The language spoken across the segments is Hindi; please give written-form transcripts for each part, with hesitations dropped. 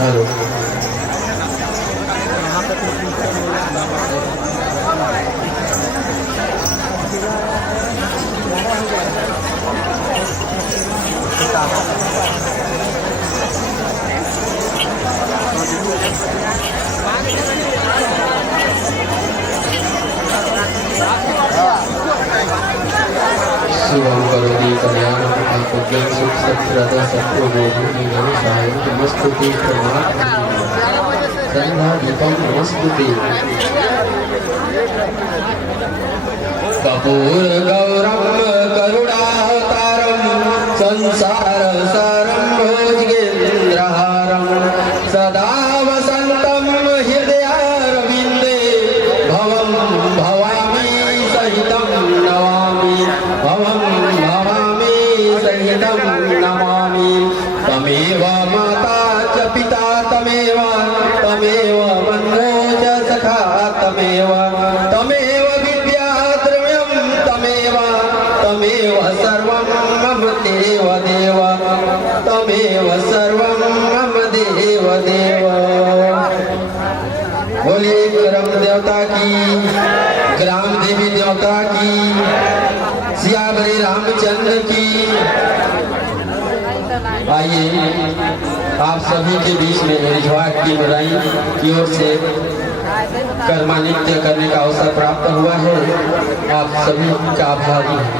हेलो शिवम करोति कल्याणं आरोग्यं सुख सत्प्रद सत्त्वबोधि नमस्कार नमस्ते संध्या दीपम नमस्ते कपूर गौरम करुणावतारम संसार सारम भुजगेन्द्रहारम सदा वसंतम हृदयारविंदे भवम भवामि सहितं नमामि भवम भवामि सहितं नमामि तमेव माता च पिता तमेव तमेव बन्धो च सखा तमेव तमेव विद्याद्रव्यं तमेव तमेव सर्वं मम देव देव तमेव सर्वं मम देव देव। बोलिए करम देवता की, ग्राम देवी देवता की, सियावरी रामचंद्र की। आइए आप सभी के बीच में रिझवा की बधाई की ओर से कर्मा नृत्य करने का अवसर प्राप्त हुआ है। आप सभी का आभारी है।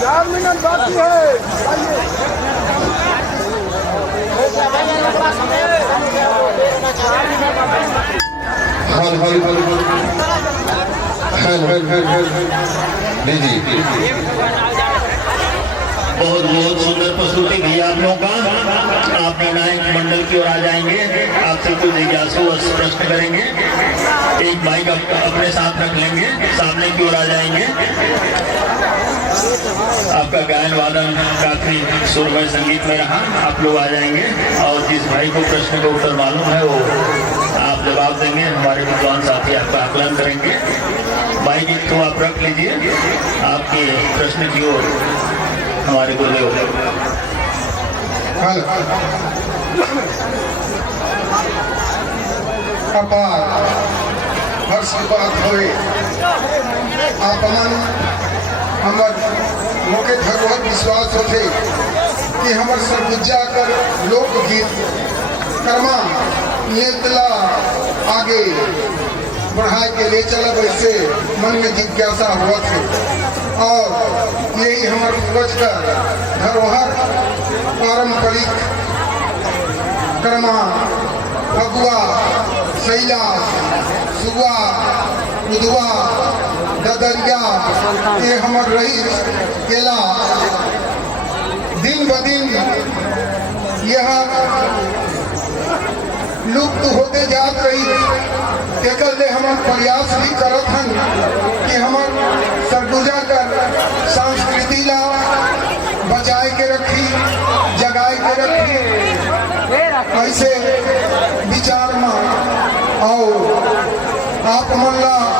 4 मिनट बाकी है। बहुत बहुत सुंदर प्रस्तुति भी आप लोगों का। आप निर्णायक मंडल की ओर आ जाएंगे, आपसे कुछ जिज्ञासु प्रश्न करेंगे। एक माइक अपने साथ रख लेंगे, सामने की ओर आ जाएंगे। आपका गायन वादन काफी सुरमय संगीत में रहा, आप लोग आ जाएंगे और जिस भाई को प्रश्न का उत्तर मालूम है वो आप जवाब देंगे। हमारे विद्वान साथी आपका आकलन करेंगे। माइक एक तो आप रख लीजिए, आपके प्रश्न की ओर हमारे गुरुदेव अपार हर्ष की बात हुई। आपमन हमर मोके धरोहर विश्वास होते कि हमर सरगुजा कर लोकगीत कर्मा नेतला आगे बढ़ाए के ले चला, वैसे मन में जिज्ञासा हुआ थे और यही हमारे पूर्वज का धरोहर पारंपरिक कर्मा फगुआ सैला सुगुआ उदुआ ददरिया ये हमार रही केला दिन ब दिन यह लुप्त होते जात रही। एक हम प्रयास भी करत हन कि हमार सरगुजा कर संस्कृति ला बचाए के रखी, जगाए के रखी ऐसे विचार में और आप मन ला